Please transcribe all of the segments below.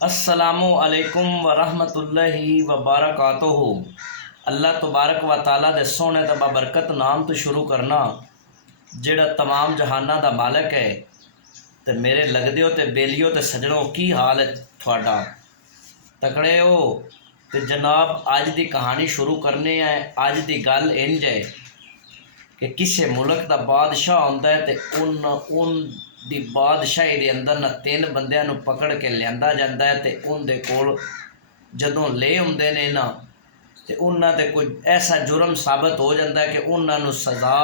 अस्सलामु अलैकुम वरहमतुल्लाहि वबरकातुहू। अल्लाह तबारक व ताला दे सोहने ते बाबरकत नाम तो शुरू करना जिहड़ा तमाम जहाना दा मालिक है। ते मेरे लगदिओ ते बेलियो ते सजणों की हाल है थोड़ा तकड़े हो। ते जनाब अज दी कहानी शुरू करने है। अज दी गल इंज है कि किसी मुल्क का बादशाह होंदा है ते उन दी बादशाही दे अंदर ना तीन बंदियां नूं पकड़ के लिआंदा जांदा है ते उनदे कोल जदों ले आउंदे ने ना ते उन्हां ते कोई ऐसा जुर्म साबित हो जाता है कि उन्हां नूं सज़ा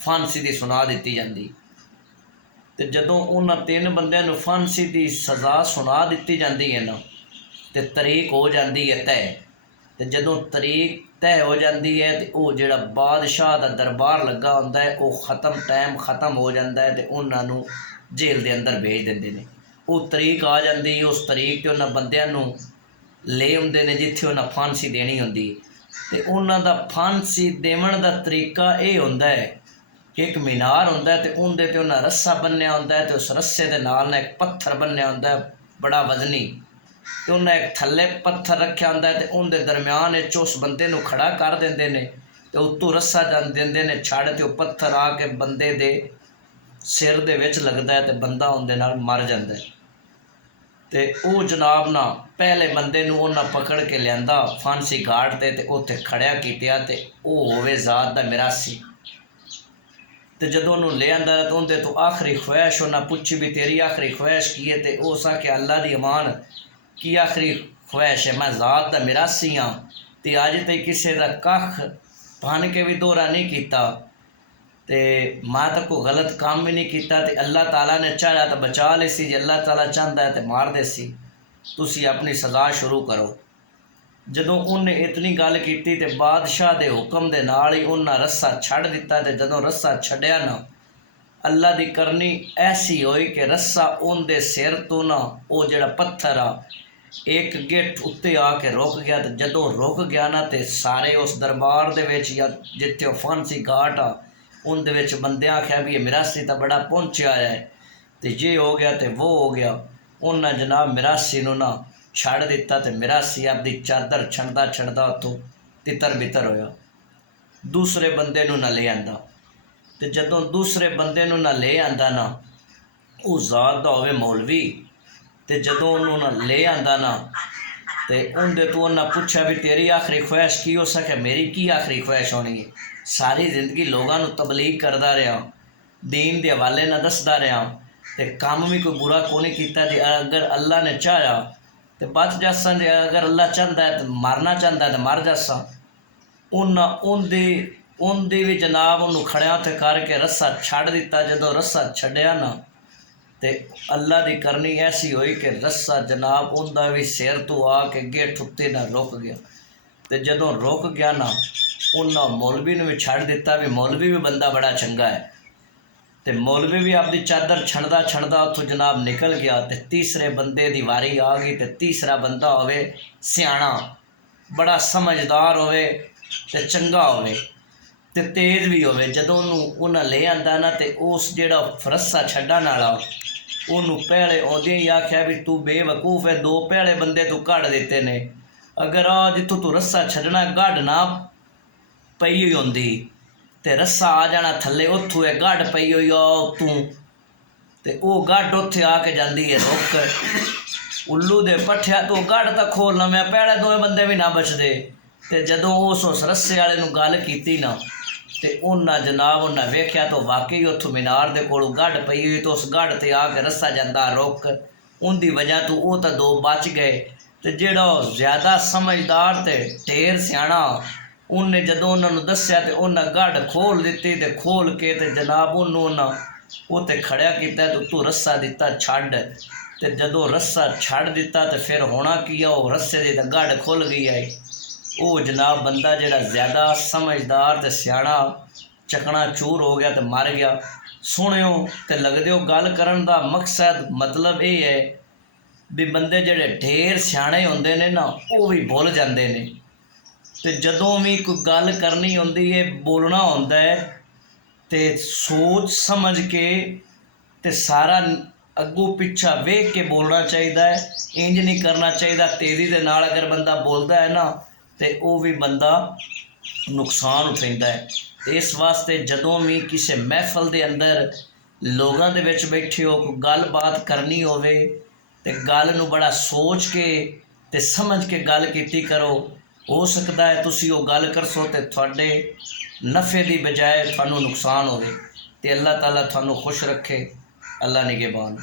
फांसी दी सुना दित्ती जांदी। ते जदों उन्हां तीन बंदियां नूं फांसी दी सज़ा सुना दित्ती जांदी है ना ते तरीक हो जाती है तय। ते जदों तरीक तय हो जाती है तो वह जिहड़ा बादशाह का दरबार लगा होंदा है वह ख़त्म टाइम ख़त्म हो जाता है तो उन्होंने जेल के अंदर भेज देंगे ने। वो तरीक आ जाती है, उस तरीक पर उन्होंने बंदियां नूं ले आउंदे ने जिथे उन्हें फांसी देनी होंदी। तो उन्हों का फांसी देवन का तरीका यह होंदा है कि एक मीनार होंदा है तो उनके उन्हें रस्सा बन्निया होंदा है तो उस रस्से के नाल ना एक पत्थर बन्निया होंदा है बड़ा वजनी। तो उन्हें एक थल्ले पत्थर रखा होंदा है तो उनके दरम्यान उस बंदे नूं खड़ा कर देंदे ने तो उत्तों रस्सा देंदे ने छड़ ते वह पत्थर आके बंदे दे सिर दे विच लगदा है तो बंदा उनदे नाल मर जांदा है। ते वो जनाब ना पहले बंदे नूं उन्हां पकड़ के लिआंदा फांसी घाट ते उत्थे खड़िया कीतिया ते ओह होवे ज़ात दा मिरासी। तो जदों उन्होंने ले आंदा तो उनके तो आखिरी ख्वाहिश उन्हें पूछी भी तेरी आखिरी ख्वाहिश की है तो उस आख्या अल्लाह दी अमान की आखिरी ख्वाहिश है, मैं ज़ात दा मिरासी हाँ तो अज तक किसी का कख बन के भी दोहरा नहीं किया तो मैं तो कोई गलत काम भी नहीं किया। तो अल्लाह ताला ने चाहा तो बचा ले सी, जे अल्लाह ताला चाहता है तो मार दे सी, तुसी अपनी सज़ा शुरू करो। जदों उन्हें इतनी गल की तो बादशाह के हुक्म के नाल ही उन्हें रस्सा छड़ दिता। तो जदों रस्सा छड्या ना अल्लाह की करनी ऐसी हुई कि रस्सा उनके सिर तो ना वो जिहड़ा पत्थर आ एक गिठ उत्ते आके रुक गया। तो जदों रुक गया ना तो सारे उस दरबार दे विच या जिथे फांसी घाट आ उनदे विच बंदे आख्या भी ये मिरासी तो बड़ा पहुंचा है तो ये हो गया तो वो हो गया। उन्हें जनाब मिरासी नूं ना छड़ दिता तो मिरासी आपकी चादर छंडदा छंडदा उत्थों तितर बितर होया। दूसरे बंदे नूं ना ले आंदा तो जदों दूसरे बंदे नूं ना ले आंदा ना वो ज़ात दा होवे मौलवी। तो जदों उन्होंने ले आंदा ना तो उनके तो उन्हें पूछा भी तेरी आखिरी ख्वाहिश की हो सके, मेरी की आखिरी ख्वाहिश होनी है। सारी जिंदगी लोगों को तबलीग करता रहा, दीन के हवाले ना दसदा रहा तो काम भी कोई बुरा को नहीं किया। अगर अल्लाह ने चाहा तो बच जासा, अगर अल्लाह चाहता है तो मरना चाहता है तो मर जासा। उनदी भी जनाब उन्होंने खड़िया उत्थे करके रस्सा छड़ दिता। जदों रस्सा छड्या ना तो अल्लाह की करनी ऐसी हुई कि रस्सा जनाब उनका भी सिर तो आके गिठ उत्ते ना रुक गया। तो जदों रुक गया ना उन्हें मौलवी ने भी छड़ दिता भी मौलवी भी बंदा बड़ा चंगा है। तो मौलवी भी अपनी चादर छंडदा छंडदा उत्थों जनाब निकल गया। तो तीसरे बंदे की वारी आ गई। तो तीसरा बंदा होवे सियाणा, बड़ा समझदार होवे ते चंगा होवे ते तेज़ भी होवे। जदों उन्हें ले आंदा ना तो उस जिहड़ा रस्सा छड्डण वाला उन्होंने पहले आउंदे ही आख्या भी तू बेवकूफ़ है, दो पहले बंदे तू कढ़ दिते ने, अगर आ जिथों तू रस्सा छड्डना गढ़ ना पई हुई होंदी तो रस्सा आ जाना थल्ले, उत्थों है गढ़ पई हुई आ उत्तों तो वह गढ़ उत्थे आके जाती है रुक उल्लू दे पट्ठिया तो गढ़ तो खोलना मैं पहले दो बंदे भी ना बचते। तो जदों उस रस्से वाले नूं गल कीती ना तो उन्हें जनाब उन्हें वेख्या तो वाकई उत्थों मीनार के कोल गढ़ पई हुई। तो उस गढ़ ते आके रस्सा जाता रुक उनकी वजह तो वो तो दो बच गए। तो जिहड़ा ज़्यादा समझदार ते ढेर सियाणा उन्हें जदों उन्होंने दस्या तो उन्हें गढ़ खोल दी तो खोल के तो जनाब उन्होंने उत्ते खड़िया किया तो तू रस्सा दिता छड़। तो जदों रस्सा छड़ दिता तो फिर होना की वो रस्से की तो गढ़ खुल गई है। वो जनाब बंदा जिहड़ा ज़्यादा समझदार ते सियाणा चकना चूर हो गया तो मर गया। सुनियो तो लगदे गल करन दा मकसद मतलब ये है भी बंदे जिहड़े ढेर सियाणे होंदे ने ना वो भी भुल जाते हैं। तो जदों भी कोई गल करनी होंदी है बोलना होंदा है तो सोच समझ के ते सारा अगू पिछा वेख के बोलना चाहिए है, इंज नहीं करना चाहिए। तेज़ी दे नाल अगर बंदा बोलता है ना तो वो भी बंदा नुकसान उठाता है। तो इस वास्ते जदों भी किसी महफल के अंदर लोगों के विच बैठे हो, कोई गल बात करनी होवे तो गल नूं बड़ा सोच के ते समझ के गल कीती करो। हो सकता है तुसी वो गल करसो तो थोड़े नफ़े की बजाय थानू नुकसान होवे। ते अल्लाह ताला थानू खुश रखे। अल्लाह निगहबान।